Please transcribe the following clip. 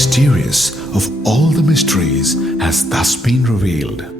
mysterious of all the mysteries has thus been revealed.